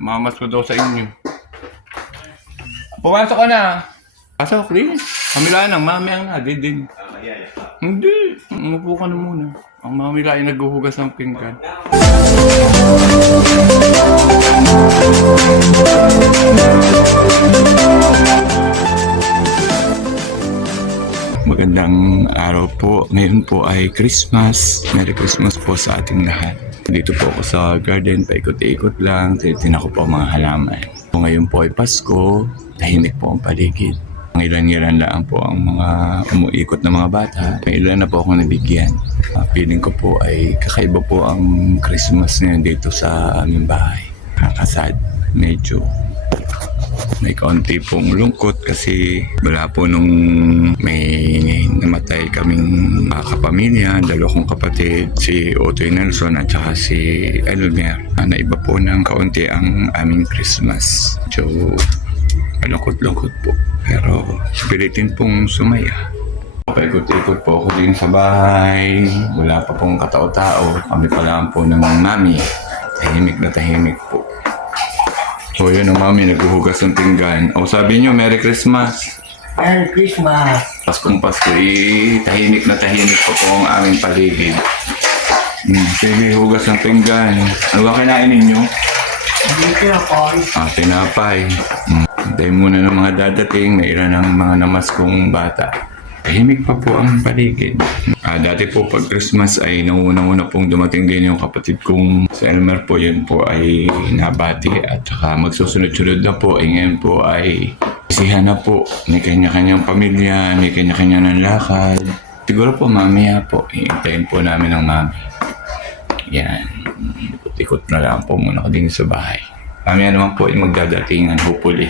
Mamas ko daw sa inyo. Pumasok ka na. Pasok, please. Kamila ng mami ang nadidin. Hindi. Umupo ka na muna. Ang mami lang ay naghuhugas ng pinggan. Magandang araw po. Ngayon po ay Christmas. Merry Christmas po sa ating lahat. Dito po ako sa garden, paikot-ikot lang. Tinitin ako po mga halaman. Ngayon po ay Pasko. Tahimik po ang paligid. Ilan-ilan lang po ang mga umuikot na mga bata. May ilan na po akong nabigyan. Feeling ko po ay kakaiba po ang Christmas ngayon dito sa aming bahay. Kakasad. Medyo may kaunti pong lungkot kasi wala po nung may namatay kaming kapamilya, dalawa kong kapatid, si Otoy Nelson at saka si Elmer. Naiba po ng kaunti ang aming Christmas. So, malungkot-lungkot po. Pero pilitin pong sumaya. Paikot-ikot po ako din sa bahay. Wala pa pong katao-tao. Kami pa lang po ng mami. Tahimik na tahimik po. So yun ang mami, naghuhugas ng pinggan. O sabi nyo, Merry Christmas. Merry Christmas! Paskong Pasko, tahimik na tahimik po ang aming paligid. Sige, hugas ng pinggan. Ano ba kinain ninyo? Dito ako. Tinapay. Hintayin muna ng mga dadating, may ilan ng mga namaskong bata. Tahimik pa po ang paligid. Dati po pag Christmas ay nauna pong dumating din yung kapatid kong si Elmer po. Yun po ay nabati at saka magsusunod-sunod na po. Ngayon po ay isihan na po. May kanya-kanyang pamilya, may kanya-kanya ng lakad. Siguro po mamaya po, iintayin po namin ng mami. Yan. Ikot-ikot na lang po muna ko din sa bahay. Mamaya naman po ay magdadatingan, hopefully.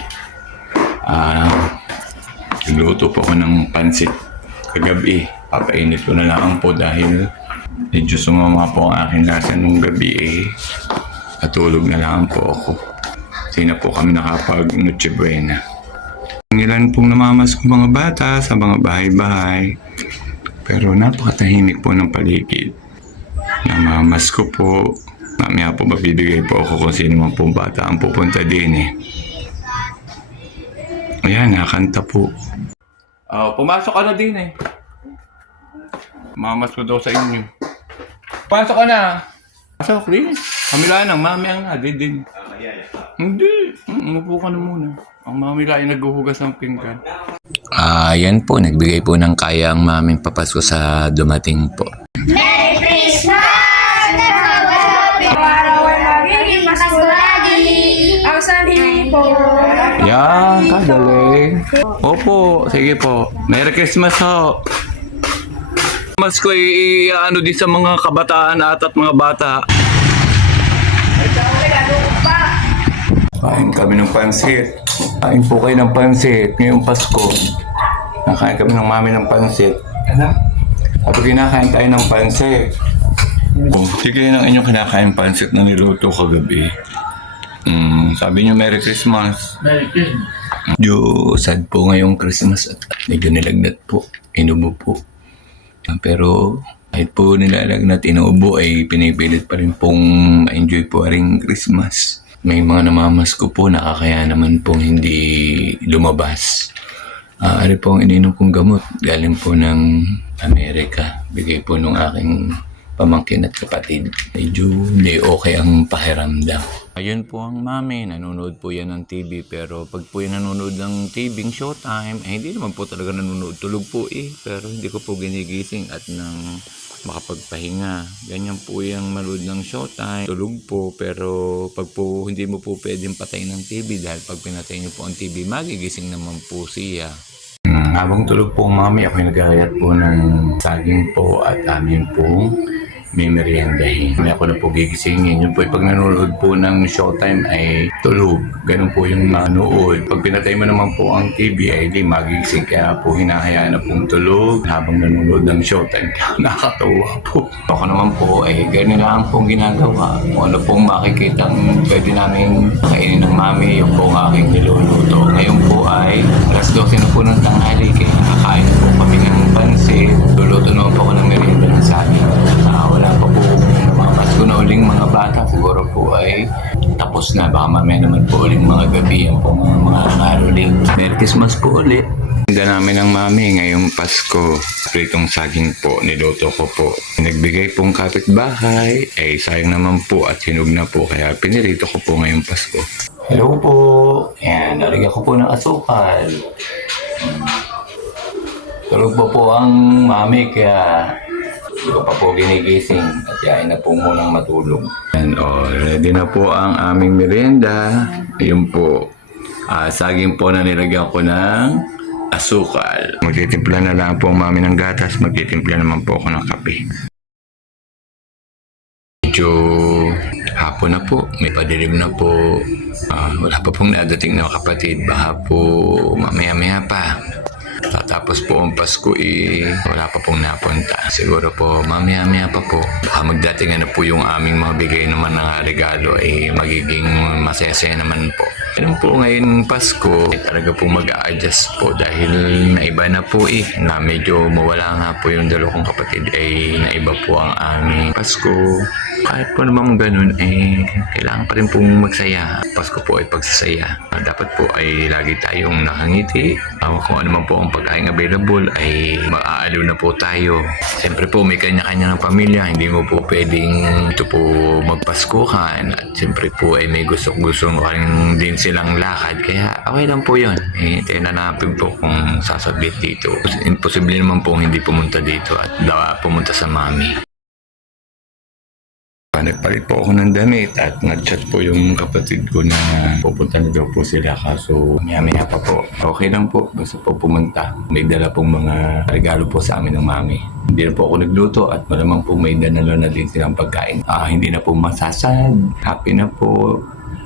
Nagluto po ako ng pansit kagabi. Papainit ko na lang po dahil medyo sumama po ang aking lasa nung gabi natulog na lang po ako. Kasi na po kami nakapag-Noche Buena. Ilan pong namamas ko mga bata sa mga bahay-bahay. Pero napakatahimik po ng paligid. Namamas ko po. Mamaya po mabibigay po ako kung sino man pong bata ang pupunta din Ayan, nakanta po. Pumasok ka na din Mamas ko daw sa inyo. Pumasok ka na. Pasok, please. Kamila ng mami ang nadidin. Hindi. Umupo ka na muna. Ang mami lang ay naghuhugas ng pinggan. Yan po. Nagbigay po ng kaya ang maming papasko sa dumating po. Merry Christmas! Araw-araw magiging Pasko lagi. Ang sanhi po. Yan, kagaling. Opo, sige po. Merry Christmas ho. Mas ko ano din sa mga kabataan at mga bata. Kain kami ng pansit. Kain po kayo ng pansit ngayong Pasko. Nakain kami ng mami ng pansit. Kapag kinakain tayo ng pansit. Sige ng inyong kinakain pansit na niluto kagabi. Sabi niyo Merry Christmas. Merry Christmas. Medyo sad po ngayong Christmas at medyo nilagnat po. Inubo po. Pero kahit po nilalagnat, inuubo ay pinipilit pa rin pong ma-enjoy po ring Christmas. May mga namamas ko po, nakakaya naman pong hindi lumabas. Ari po ang ininom kong gamot. Galing po ng Amerika. Bigay po nung aking pamangkin at kapatid. Medyo hindi okay ang pakiramdam. Ayun po ang mami, nanonood po yan ng TV. Pero pag po yan nanonood ng TV, Showtime, hindi naman po talaga nanonood. Tulog po pero hindi ko po ginigising at nang makapagpahinga. Ganyan po yung manood ng Showtime. Tulog po, pero pag po hindi mo po pwedeng patayin ng TV dahil pag pinatay niyo po ang TV, magigising naman po siya. Habang tulog po mami, ako'y naghahayat po ng saging po at amin po may meriendahin. May ako na po gigisingin. Yun po, pag nanonood po ng Showtime ay tulog. Ganun po yung manood. Pag pinatay mo naman po ang TV ay di magigising. Kaya po hinahayaan na pong tulog habang nanonood ng Showtime. Kaya nakakatawa po. Ako naman po ay ganun lang pong ginagawa. Kung ano pong makikita pwede namin kainin ng mami, yung pong aking niluluto. Ngayon po ay alas 12 na po ng tanghali. Kaya nakakain po kami ng pansit. Luluto naman po ako ng merienda ng sabi. Wala pa po namamas ko na uling mga bata. Siguro po ay tapos na. Baka mamaya naman po ulit mga gabi yan po mga maruling. Merry Christmas po ulit. Tinda namin ng mami ngayong Pasko. Pritong saging po, niluto ko po. Nagbigay pong kapitbahay, ay sayang naman po at hinog na po. Kaya pinirito ko po ngayong Pasko. Hello po. Ayan, nalagyan ko po ng asukal. Tulog po ang mami kaya hindi ko pa po ginigising at yain na po munang matulog. And ready na po ang aming merienda. Ayun po. Saging po na nilagyan ko ng asukal. Magtitimpla na lang po ang mami ng gatas. Magtitimpla naman po ako ng kape. Medyo hapon na po. May padilim na po. Wala pa pong nadating na kapatid. Baka po mamaya-maya pa. Tatapos po ang Pasko wala pa pong napunta. Siguro po mamaya-maya pa po. Baka magdating na po yung aming mga bigay naman ng regalo magiging masaya-saya naman po. Ganun po ngayon Pasko, talaga po mag-a-adjust po dahil naiba na po na medyo mawala nga po yung dalawang kapatid naiba po ang aming Pasko. Kahit po naman ganun kailangan pa rin pong magsaya. Pasko po ay pagsasaya. Dapat po ay lagi tayong nakangiti. Kung ano man po ang pagkain available ay maaaliw na po tayo. Siyempre po may kanya-kanya ng pamilya. Hindi mo po pwedeng ito po magpaskuhan. At siyempre po ay may gusto-gusto rin din silang lakad. Kaya okay lang po yun. Tinanapin po kung sasabit dito. Imposible naman po hindi pumunta dito at pumunta sa mami. Nagpalit po ako ng damit at nag-chat po yung kapatid ko na pupunta na daw po sila kaso maya-maya pa po. Okay lang po, basta po pumunta. May dala pong mga regalo po sa amin ng mami. Hindi na po ako nagluto at malamang po may danalo na din silang pagkain. Hindi na po masasad, happy na po.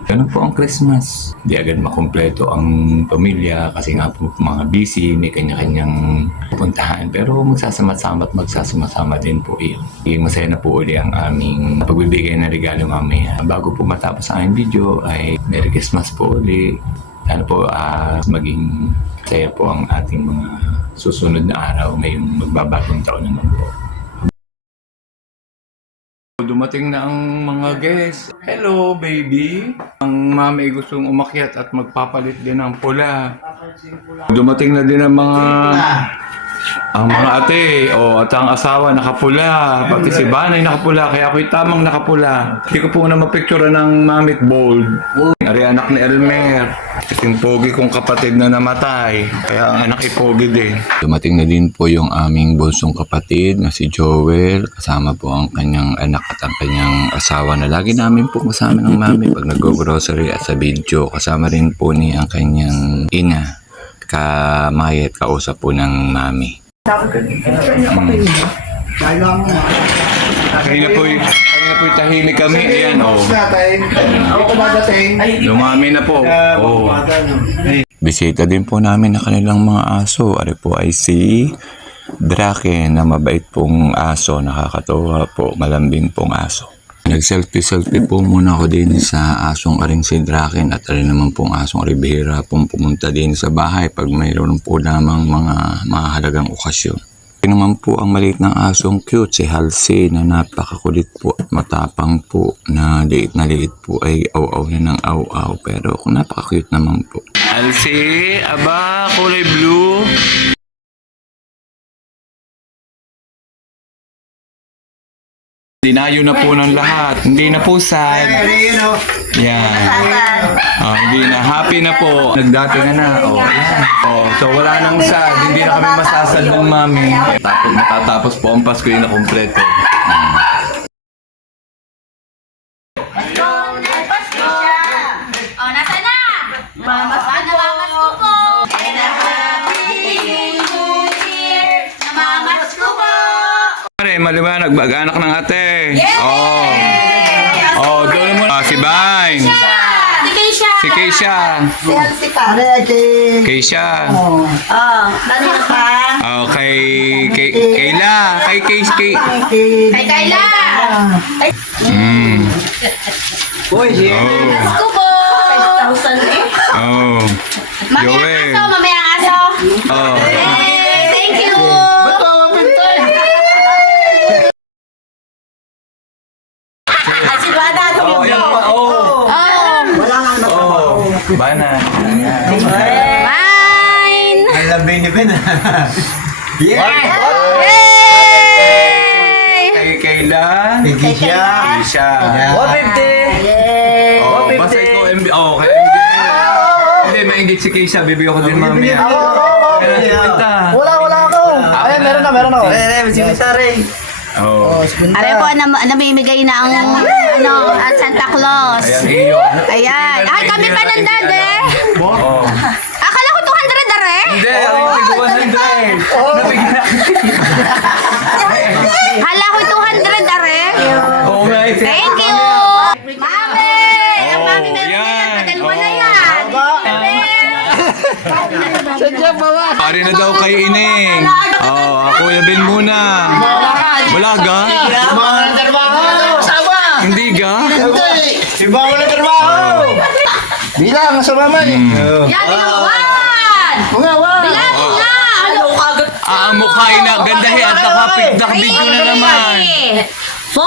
Ganun po ang Christmas. Hindi agad makumpleto ang pamilya kasi nga po mga busy, may kanya-kanyang puntahan. Pero magsasama-sama at magsasama-sama din po iyon. Masaya na po uli ang aming pagbibigay ng regalo mamaya. Bago po matapos ang aming video ay Merry Christmas po uli. Sana po maging masaya po ang ating mga susunod na araw ngayong magbabagong taon naman po. Dumating na ang mga guests. Hello, baby. Ang mami ay gustong umakyat at magpapalit din ng pula. Dumating na din ang mga ate at ang asawa nakapula. Pati si Banay nakapula. Kaya ako'y tamang nakapula. Hindi ko po na mapicture ng mamit bold. Ari anak ni Elmer. Kasing pogi kong kapatid na namatay. Kaya ang anak ay pogi din. Dumating na din po yung aming bunsong kapatid na si Joel. Kasama po ang kanyang anak at ang kanyang asawa na lagi namin po kasama ng mami pag nag-grocery at sa video. Kasama rin po ni ang kanyang ina. Kamay at kausap po ng mami. Kanina po tahimik kami. Ayan, Ako kumadating. Lumami na po. Bisita din po namin na kanilang mga aso. Ari po ay si Drake na mabait pong aso. Nakakatuwa po. Malambing pong aso. Nag-selfie po muna ako din sa asong aring si Draken at rin naman pong asong Ribera pong pumunta din sa bahay pag mayroon po lamang mga mahalagang okasyon. Ito naman po ang maliit ng asong cute si Halsey na napakakulit po at matapang po na liit po ay aw-aw na ng aw-aw pero kung napaka-cute naman po. Halsey, aba, kulay blue. Dinayo na po ng lahat. Hindi na po sad. Yan. Hindi na. Happy na po. Nagdati na. So wala nang sad. Hindi na kami masasad ng mami. Matatapos po ang Pasko yung na kompleto. Nasa na? Mamas ko po. And a happy new year. Namamas ko po. Maliwanag. Mag-anak ng ate. Doon mo. Si Vine. Si Keisha. Si Kare, Keisha. kanina pa. Kay Kayla. Kay Kay Kayla. Uy, Ko po. 5,000 eh. Mamaya Joel. aso, mamaya aso. Hey, thank you. ba't mapapintay? Asilwada, Yan pa. Bana. Mine! Ay, lambing ni Ben. Yeah! Kay Kayla. Hindi siya. Isha. 150! Oh, basta ikaw MB. Oh, kay MB. Hindi, maingit si Keisha. Bibigyan ko din mamaya. Kaya Wala ako. Ayan, meron ako. Oh. Aray po, namimigay na ang Santa Claus. Ayan, iyo. Ayan. Ay, kami pa nandad eh. Oh. Akala ko 200 are. Hindi, ako yung tig 100. Nabigyan na. Hala ko 200 are. Oo nga. Thank you. Mami! Ang mami meron na yan. Padalwa na yan. Pari na daw kay Ining. Oh, ako yabil muna. Wala ga? Mga na trabaho. Sama. Hindi ga? Hindi. Iba ko na trabaho. Bilang sa mama eh. Yan, bilawan! Bilang na! Ano kagad? Ang mukha ay nagandahi at nakabidyo na naman. 4,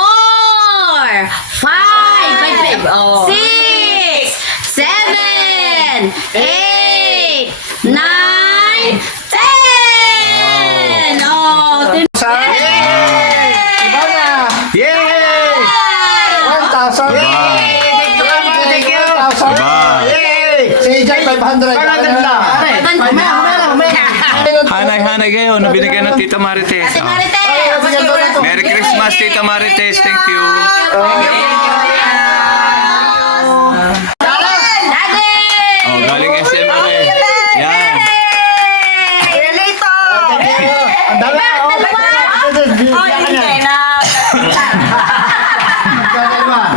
5, 6, 7, 8, 9, 10! Oh, Sa Iba na. Yay! 1,000. Thank you. 1,000. Iba. Yay! Si Jay 500. Hanay kayo, nabinigyan ng Tita Marites. Ate Oh. Marites! Merry Christmas, Tita Marites. Thank you. Daddy! Oh, galing SM rin. Yan. Ang dami.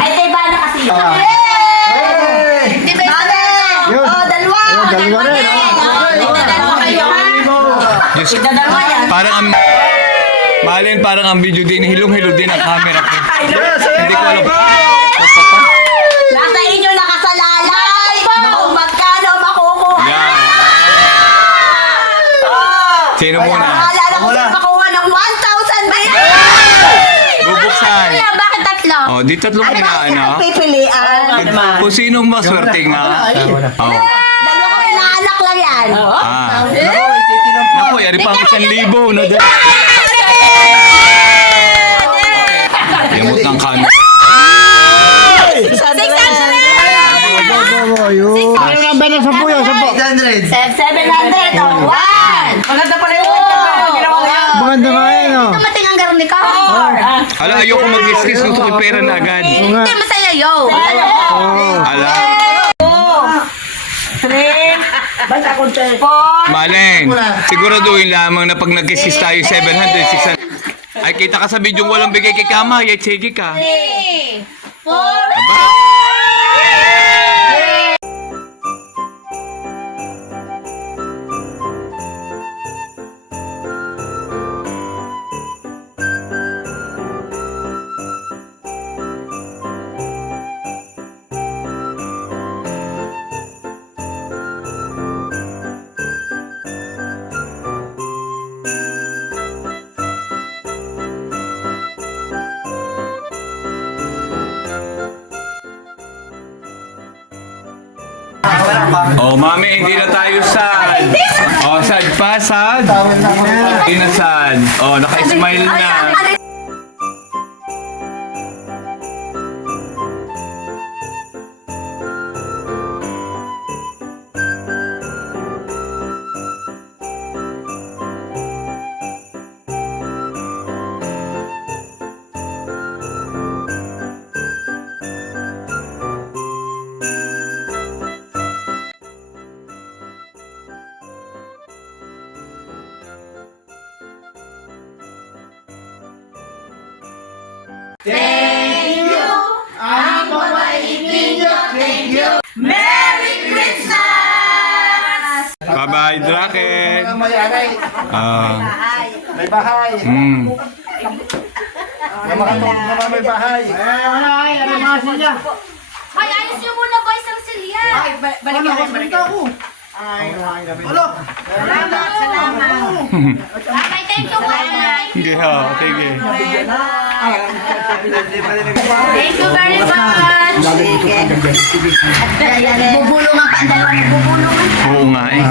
Ay, diba na kasi yun? Di ba yun? Dalawa! Dalawa rin. Dalawa kayo, ha? Diyos, Dalawa yan. parang ang... Malin, parang ang video din, hilong-hilo din ang camera ko. Hindi ko alam. Nasa inyo nakasalalay! Kung magkano makukuha! Yan. Sino muna? Naalala ko siya makuha ng 1,000 ba? Bubuksan. Kuya, bakit tatlo? Oh, di tatlo ka na, ano? Pipilian. Kung sinong maswerte nga. Oh. Dalawa ko inaanak lang yan. Ah. Naku, yari pa ang 1,000, no? Yamot ng camera. 600! Ano number na sa puyo? 800. 700! Oh, 1! Maganda pa rin. Maganda nga yun, oh. Dumating ang garon ni ka. Ala, ayoko mag-kiss, gusto ko pera na agad. Hindi masaya yo. Ala. Basta kung Malen, siguraduhin lamang na pag nag-kiss tayo 700, 600. Ay, kita ka sa video walang bigay kay Kama, yay, sige ka. 3, 4, Aba. Oh, mami, hindi na tayo sad. Oh, sad pa, sad. Hindi na sad. Oh, naka-smile na. Merry Christmas! Bye-bye, Draken. May aray. May bahay. May bahay. Ano mga siya? Hoy, ayos nyo muna, boys, ang silya. Balik ako. Okay, thank you, bye. Sige, ha. Sige. Thank you very much. Bubulong ang ang dalawa nagbubulungan. Oo nga eh.